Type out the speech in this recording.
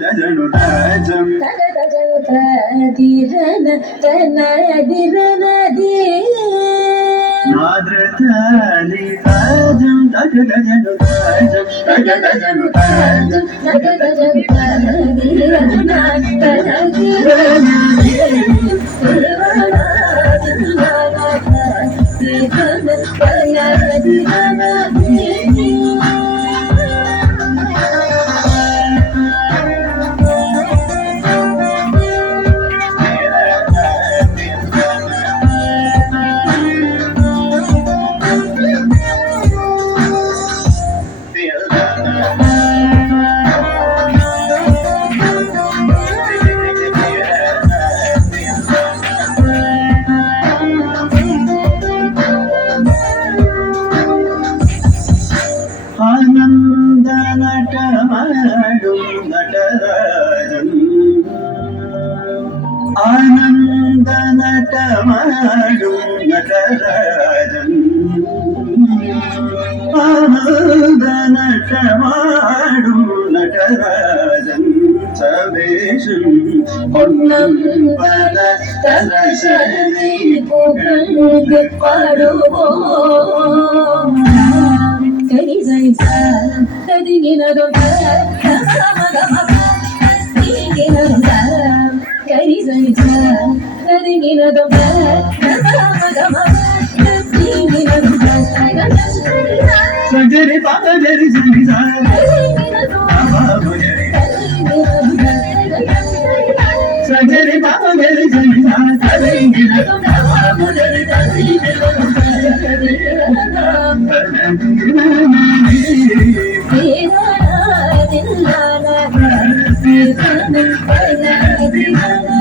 ದಜನು ತಾಜಂ ತಗ ದಜನು ತಾದಿರನ ತನದಿರನ ದೇ ನಾದ್ರತಾಲಿ ತಾಜಂ ತಗ ದಜನು ತಾಜಂ ತಗ ದಜನು ತಾಜಂ ತಗ ದಜನು ತಾದಿರನ ತನದಿರನ ದೇ ಆನಂದ ನಟ ಮಾಡು ನಟರಾಜನ್ ಆನಂದ ನಟ ಮಾಡು ನಟರಾಜನ್ ಆನಂದ ನಟ ಮಾಡು ನಟರಾಜನ್ ಸವೇಶಂ பொன்னம்பல தலசனை புகழ்ந்து பாடுவோம் கரி சரி சாரம் ததிகினதும் ததிகினதும் சாரம் கரி சரி சாரம் ததிகினதும் ததிகினதும் சஜரி பாஜரி சரி சாரம் சஜரி பாஜரி சரி சாரம் ததிகினதும் Thank you.